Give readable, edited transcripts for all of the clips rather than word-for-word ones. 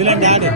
Newland ஆடு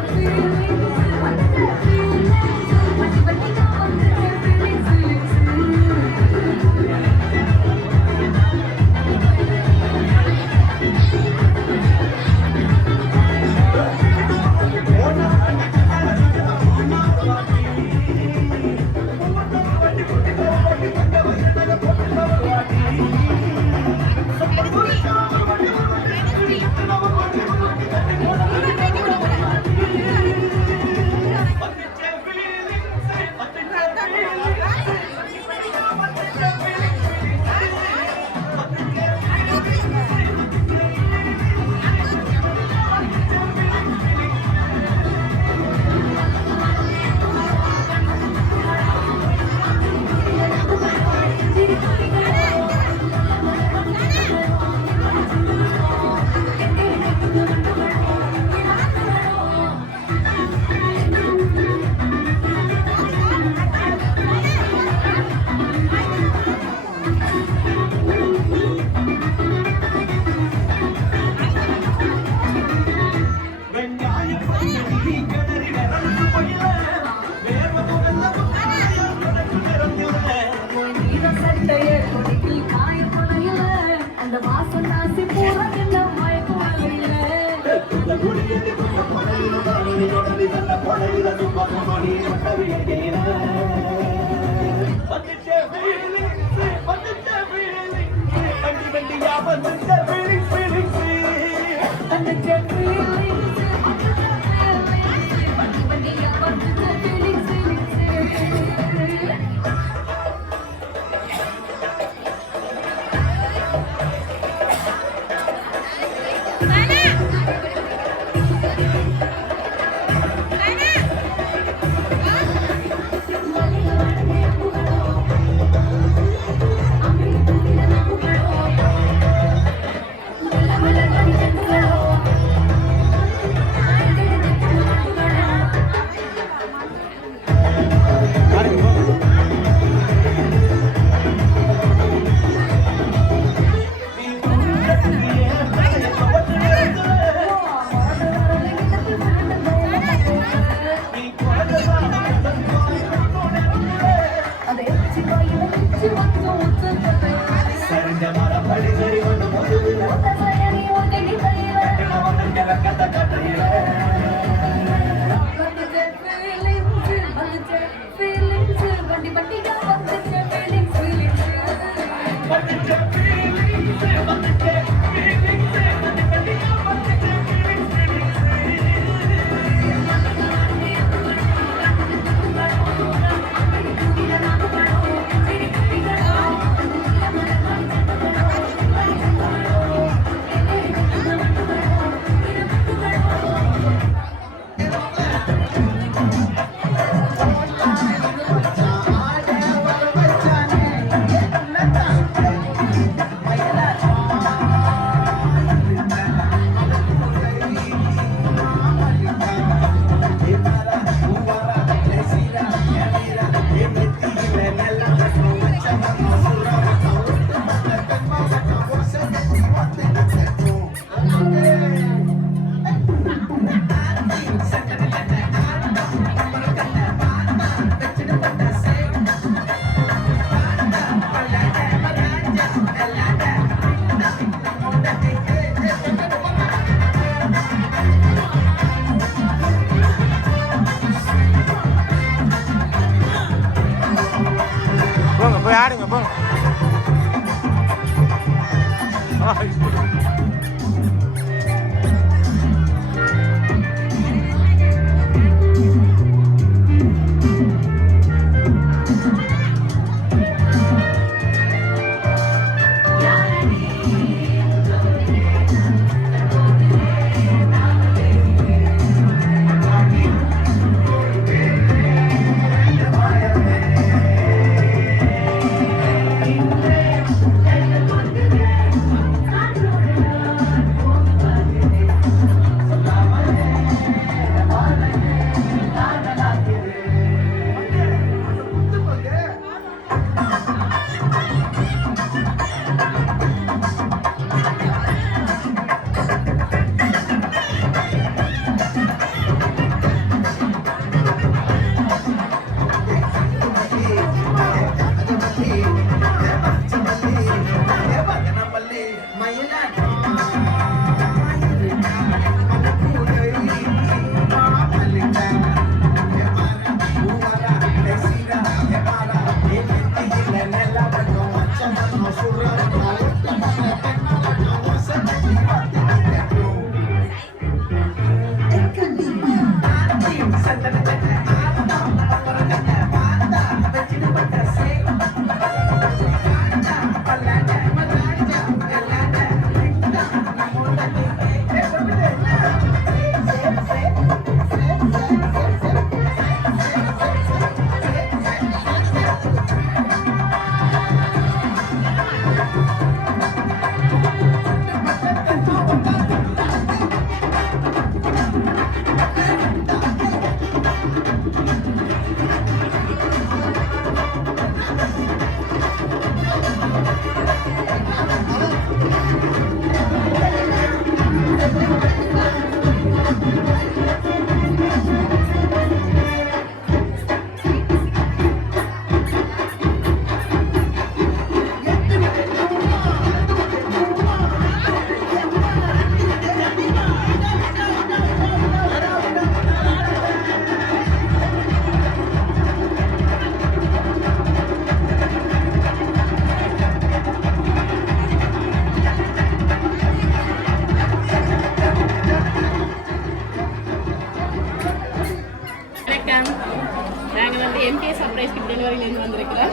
கல்லூரியிலேருந்து வந்திருக்கிறேன்.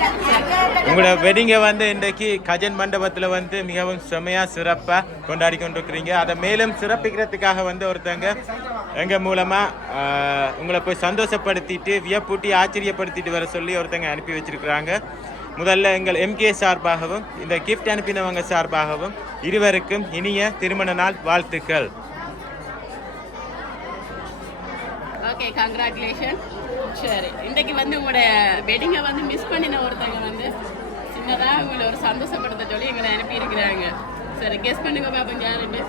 உங்களோட வெட்டிங்கை வந்து இன்றைக்கு கஜன் மண்டபத்தில் வந்து மிகவும் செமையாக சிறப்பாக கொண்டாடி கொண்டிருக்கிறீங்க. அதை மேலும் சிறப்பிக்கிறதுக்காக வந்து ஒருத்தங்க எங்கள் மூலமாக உங்களை போய் சந்தோஷப்படுத்திட்டு வியப்பூட்டி ஆச்சரியப்படுத்திட்டு வர சொல்லி ஒருத்தங்க அனுப்பி வச்சிருக்கிறாங்க. முதல்ல எங்கள் எம்கே சார்பாகவும் இந்த கிஃப்ட் அனுப்பினவங்க சார்பாகவும் இருவருக்கும் இனிய திருமண நாள் வாழ்த்துக்கள். Okay, congratulation. சரி, இன்றைக்கு வந்து உங்களோட வெட்டிங்கை வந்து மிஸ் பண்ணின ஒருத்தங்க வந்து சின்னதாக உங்களை ஒரு சந்தோஷப்படுத்த சொல்லி எங்களை அனுப்பியிருக்கிறாங்க. சரி, கெஸ் பண்ணுங்க பாப்போம் யாருன்னு.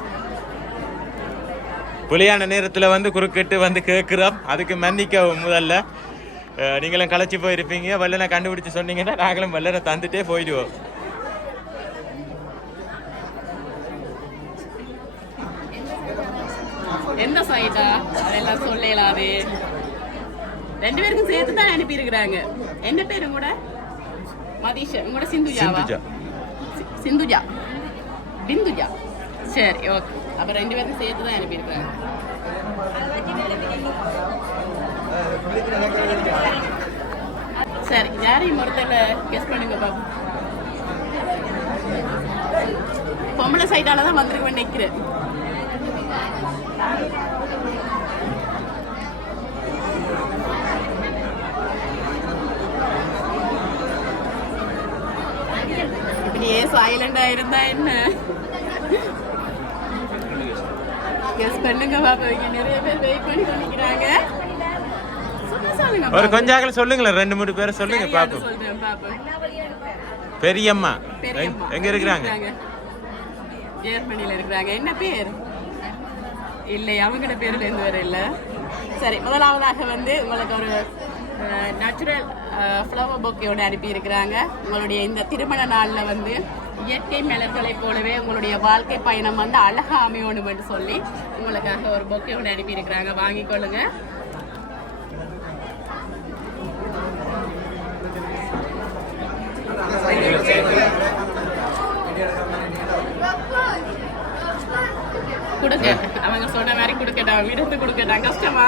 புலியான நேரத்தில் வந்து குறுக்கிட்டு வந்து கேட்குறோம், அதுக்கு மன்னிக்கவும். முதல்ல நீங்களும் களைச்சி போயிருப்பீங்க. வல்லனை கண்டுபிடிச்சி சொன்னீங்கன்னா நாங்களும் வல்லனை தந்துட்டே போயிடுவோம். எந்த சைட்டா அதெல்லாம் சொல்லலாது. 2 பேருக்கும் சேர்த்து தான் அனுப்பியிருக்கிறாங்க. என்ன பேரு கூட? மதீஷா. உங்களோட சிந்துஜாவா? சிந்துஜா, பிந்துஜா. சரி, ஓகே. அப்போ 2 பேருக்கும் சேர்த்து தான் அனுப்பியிருக்கிறாங்க. சரி, யாரையும் ஒருத்தர் கெஸ் பண்ணுங்க பாப்போம். பொம்பளை சைட்டால தான் வந்திருக்கேன் நினைக்கிறேன். இப்படியே சைலண்டா இருந்தா என்ன? கெஸ் பண்ணுங்க பாப்பா. நிறைய பேர் வெயிட் பண்ணி பண்ணிக்கிறாங்க. ஒரு கொஞ்சம் சொல்லுங்களேன், 2-3 பேரை சொல்லுங்க பாப்போம். பெரியம்மா எங்க இருக்கிறாங்க? ஜெர்மனில இருக்கிறாங்க. என்ன பேர்? இல்லை, அவங்களோட பேர்ல இருந்து வர இல்லை. சரி, முதலாவதாக வந்து உங்களுக்கு ஒரு நேச்சுரல் ஃப்ளவர் பொக்கேயோட அனுப்பி இருக்கிறாங்க. உங்களுடைய இந்த திருமண நாளில் வந்து இயற்கை மலர்களை போலவே உங்களுடைய வாழ்க்கை பயணம் வந்து அழகா அமையணும் என்று சொல்லி உங்களுக்காக ஒரு பொக்கேயோட அனுப்பி இருக்கிறாங்க. வாங்கிக்கொள்ளுங்க. கொடுக்க அவங்க சொன்ன மாதிரி கொடுக்கட்டான், விடுத்து கொடுக்கட்டான். கஷ்டமா?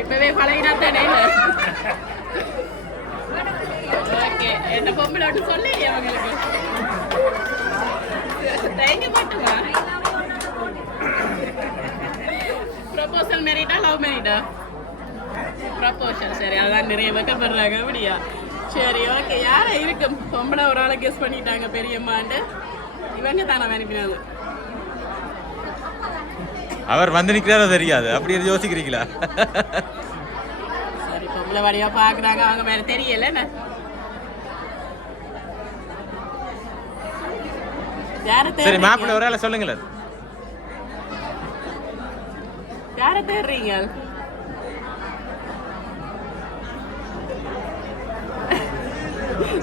இப்பவே பழகினா தானே. ஓகே, என்ன பொம்பளை சொல்லி அவங்களுக்கு தேங்க மட்டுமா? ப்ரொபோசல் மேரிட்டா லவ் மேரிட்டா? ப்ரொபோசல். சரி, அதான் நிறைய வைக்கப்படுறாங்க அப்படியா? சரி, ஓகே. யாரை இருக்கும்? பொம்பளை ஒரு ஆளை கெஸ் பண்ணிட்டாங்க, பெரியம்மாண்டு. இவங்க தானே அனுப்பினாங்க. அவர் வந்து நிற்கிறாரோ தெரியாது, அப்படி யோசிக்கிறீங்களா? சரி, பொம்பளை வழியா பாக்குறாங்க, அவங்க மேல தெரியல. சரி, மாப்பிள்ளை ஒரு ஆளை சொல்லுங்களேன். யாரை தேடுறீங்க?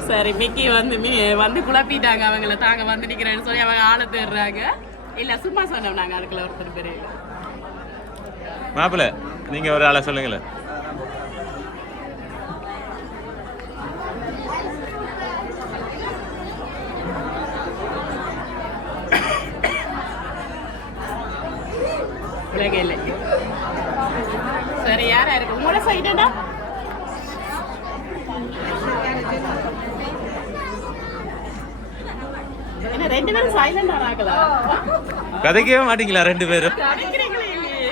சரி, மிக்கி வந்து குழப்பிட்டாங்க அவங்கள. தாங்க வந்து நிக்கிறேன்னு சொல்லி அவங்க ஆளை தேடுறாங்க. இல்ல, சும்மா சொன்னோம் நாங்க. அதுக்குள்ள ஒருத்தர் பேரு இல்ல. மாப்பிள்ளை நீங்க ஒரு ஆளை சொல்லுங்களேன். இல்லை. சரி, யாரா இருக்கு உங்களோட சைடா? என்ன 2 பேரும் சைலண்டா ஆகலா? கதைக்கவே மாட்டீங்களா 2 பேரும்? கதைக்கிறீங்களே இல்லையே.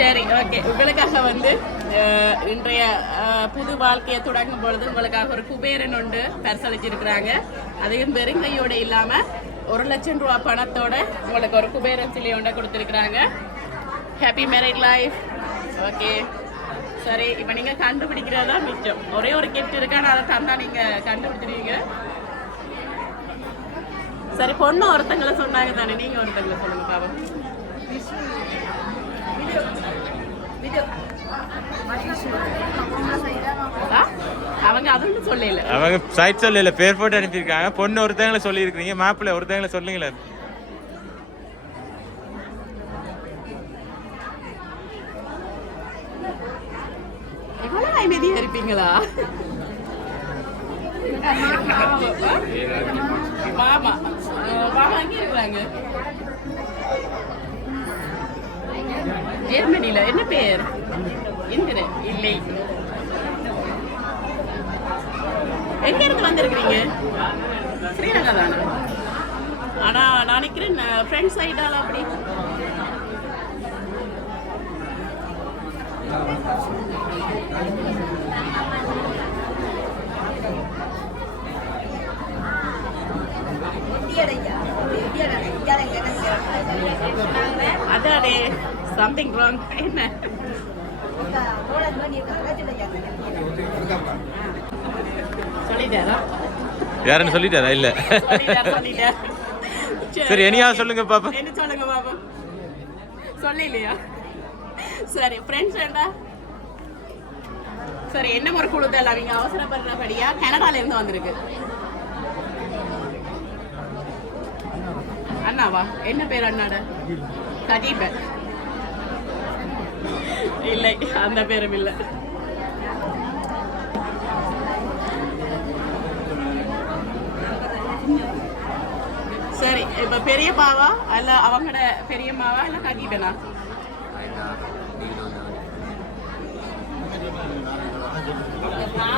சரி, ஓகே. உங்களுக்காக வந்து இன்றைய புது வாழ்க்கையை தொடங்கும் பொழுது உங்களுக்காக ஒரு குபேரன் ஒன்று பரிசளிச்சிருக்கிறாங்க. அதையும் பெருங்கையோட இல்லாம 1,00,000 ரூபா பணத்தோட உங்களுக்கு ஒரு குபேரன் சிலை ஒன்றை கொடுத்துருக்குறாங்க. Happy married life. ஓகே, சரி. இப்போ நீங்க கண்டுபிடிக்கிறதா மிச்சம். ஒரே ஒரு கிஃப்ட் இருக்கா, அதை தந்தா நீங்க கண்டுபிடிச்சிருவீங்க. சரி, பொண்ணு ஒருத்தங்களை சொன்னாங்க தானே, நீங்க ஒருத்தங்களை சொல்லுங்க பாவம். அவங்க அதுன்னு சொல்லல, அவங்க சைட் சொல்லல, பேர் போட்டு அனுப்பியிருக்காங்க. பொண்ணு ஒருத்தங்களை சொல்லி இருக்கீங்க, மாப்பிள்ளை ஒருத்தங்களை சொல்லுங்களேன். அமைதியா இருப்பீங்களா? மாமா மாமா அங்கே இருக்கிறாங்க ஜெர்மனில. என்ன பேர்? இந்திர இல்லை. எங்க இருந்து வந்திருக்கிறீங்க? ஸ்ரீலங்கா தானே? ஆனா நான் நினைக்கிறேன் ஃப்ரெண்ட்ஸ் ஆயிட்டால அப்படி. அதானே சம்திங் ராங். என்ன சொல்லிட்டாரா? யாருன்னு சொல்லிட்டாரா? இல்ல சொல்லிட்டார். சரி இனியா சொல்லுங்க பாப்பா. என்ன சொல்லுங்க பாப்பா? சொல்லலையா? சரி ஃப்ரெண்ட்ஸ் வேண்டா. சரி என்ன ஒரு குழுதல் அவங்க அவசரப்படுறபடியா கனடால இருந்து வந்திருக்கு. அண்ணாவா? என்ன பேர் அண்ணாட? கதீப? இல்லை அந்த பேரும் இல்லை. சரி இப்ப பெரியப்பாவா அல்ல அவங்களோட பெரியம்மாவா இல்ல கதீபனா?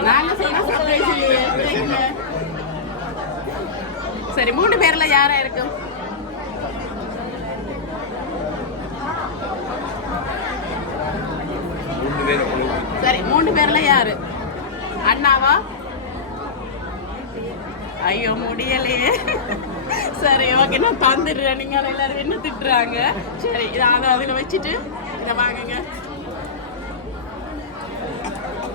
நாங்க சொன்னா சர்ப்ரைஸ் இல்லையே. சரி 3 பேர்ல யாரா இருக்கும்? சரி 3 பேர்ல யாரு? அண்ணாவா? ஐயோ முடியலையே. சரி ஓகே நான் தந்துடுறேன். நீங்க எல்லாரும் என்ன திட்டுறாங்க? சரி அதை அதில் வச்சுட்டு இதை வாங்குங்க.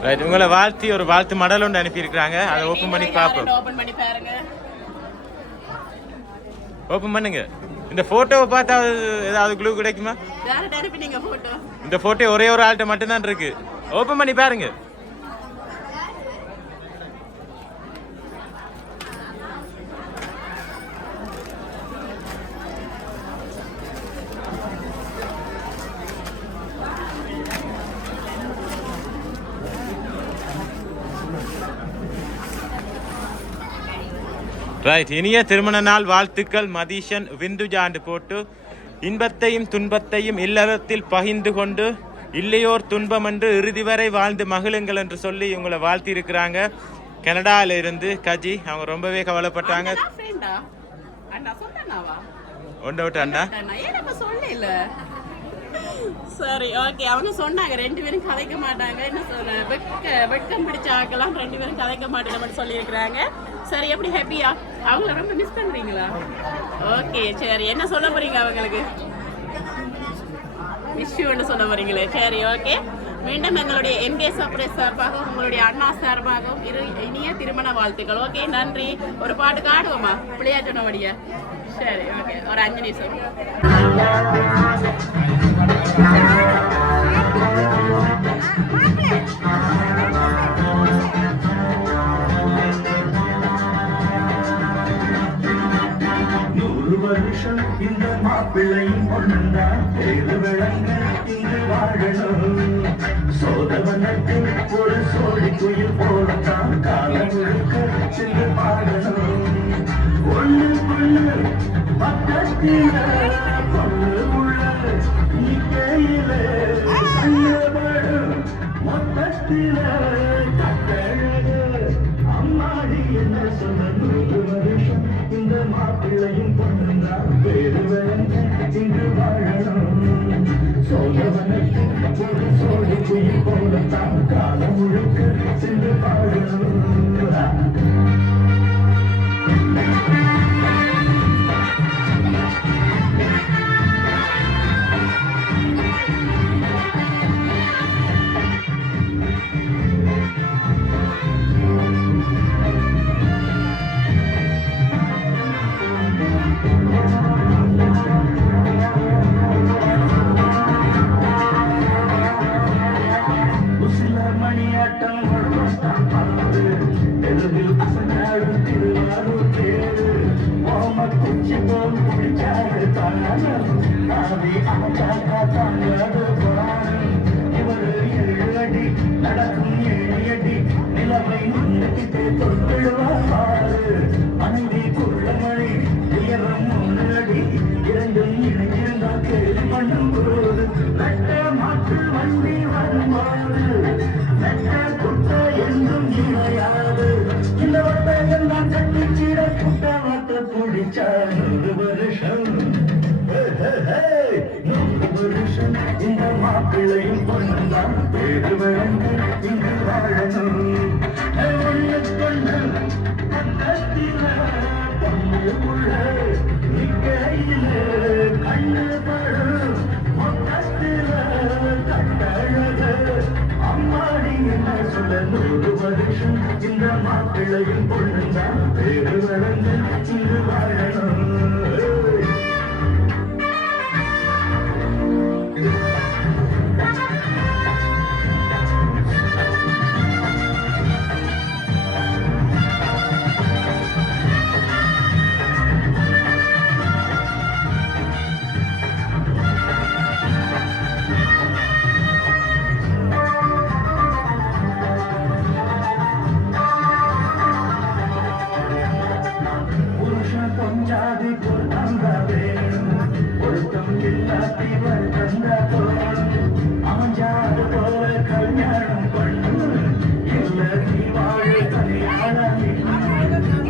ரைட் உங்களை வாழ்த்தி ஒரு வாழ்த்து மடல் ஒன்று அனுப்பியிருக்கிறாங்க. அதை ஓப்பன் பண்ணி பார்ப்போம். ஓப்பன் பண்ணி பாருங்க. ஓப்பன் பண்ணுங்க. இந்த போட்டோவை பார்த்தா ஏதாவது க்ளூ கிடைக்குமா? யார்கிட்ட அனுப்பினீங்க போட்டோ? இந்த போட்டோ ஒரே ஒரு ஆள்கிட்ட மட்டும்தான் இருக்கு. ஓப்பன் பண்ணி பாருங்க. ரைட் இனிய திருமண நாள் வாழ்த்துக்கள் மதீஷன் விந்துஜாண்டு போட்டு இன்பத்தையும் துன்பத்தையும் இல்லறத்தில் பகிர்ந்து கொண்டு இல்லையோர் துன்பம் என்று இறுதி வரை வாழ்ந்து மகிழுங்கள் என்று சொல்லி உங்களை வாழ்த்தி இருக்கிறாங்க. கனடால இருந்து கஜி அவங்க ரொம்பவே கவலைப்பட்டாங்க. ஒன்றை விட்டு அண்ணா சரி ஓகே அவங்க சொன்னாங்க 2 பேரும் கதைக்க மாட்டாங்க. என்ன சொல்ல வெட்கம் பிடிச்ச ஆக்கலாம் 2 பேரும் கதைக்க மாட்டேன்னு சொல்லியிருக்கிறாங்க. சரி எப்படி ஹாப்பியா? அவங்கள ரொம்ப மிஸ் பண்றீங்களா? ஓகே சரி என்ன சொல்ல போறீங்க அவங்களுக்கு? விஷயம்னு சொல்ல போறீங்களே. சரி ஓகே மீண்டும் எங்களுடைய எம்கே சர்ப்ரைஸ் சார்பாகவும் உங்களுடைய அண்ணா சார்பாகவும் இனிய திருமண வாழ்த்துக்கள். ஓகே நன்றி. ஒரு பாட்டு காடுவோமா பிள்ளையா சொன்னபடியா? சரி ஓகே ஒரு 5 நிமிஷம். வருஷம் இந்த மாப்பிள்ளையும் பொண்ணுந்தான் பேரு விளங்க இங்கு வாழணும். சோதவனத்தில் ஒரு சோழி குயில் போலத்தான் காலம் முழுக்க சென்று பாடணும். ஒண்ணு பொண்ணு பக்கத்தில பொண்ணு உள்ள கையில மொத்தத்தில அம்மாடி என்ன சொன்ன 100 வருஷம் இந்த மாப்பிள்ளையும் பொண்ணுந்தான் பேரு விளங்க இங்கு வாழணும். சோழவனத்தில் ஒரு சோழி குயில் போலத்தான் காலம் முழுக்க சென்று பாடணும். நடக்கும் முன்னிட்டு தொட்டுவாரு மனைவி குள்ளமணி உயரம் முன்னாடி இரண்டும் இணைந்திருந்தால் கேள்வி பண்ணும் போது நட்ட மாற்று வண்டி வரும்போது நட்ட குட்ட என்றும் இணையாது இந்த வட்டம் நான் கட்டிச்சிட குட்ட வட்ட பிடிச்சா 100 வருஷம் 100 வருஷம் இந்த மாப்பிள்ளையும் பொண்ணுதான் பேரு வழங்கு இங்கு வாழணும் ஒண்ணு கொண்டு பக்கத்தில பொண்ணுக்குள்ள நிக்கையில கண்ணு படும் மொத்தத்தில கட்டழக அம்மாடி என்ன சொல்ல 100 வருஷம் இந்த மாப்பிள்ளையும் பொண்ணுதான் பேரு வழங்கு இங்கு வாழணும் கொஞ்சாதி பொருந்தாவே ஒழுக்கம் இல்லாட்டி தந்தாதோ அமைஞ்சாது போல கல்யாணம் பண்ணு இல்ல நீ வாழ கல்யாணி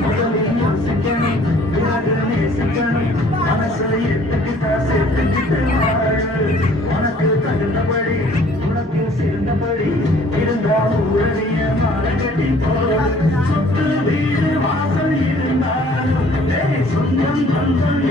முதலில் யோசிக்கணும் பிறகு நேசிக்கணும் மனசை எட்டுக்கிட்டா சேர்த்துக்கிட்டு வாழ உனக்கு தகுந்தபடி உனக்கு சிறந்தபடி இருந்தால் உடனே மாலை கட்டி போல சொத்து வீடு வாசல் இருந்தாலும் சொந்தம் பந்தம்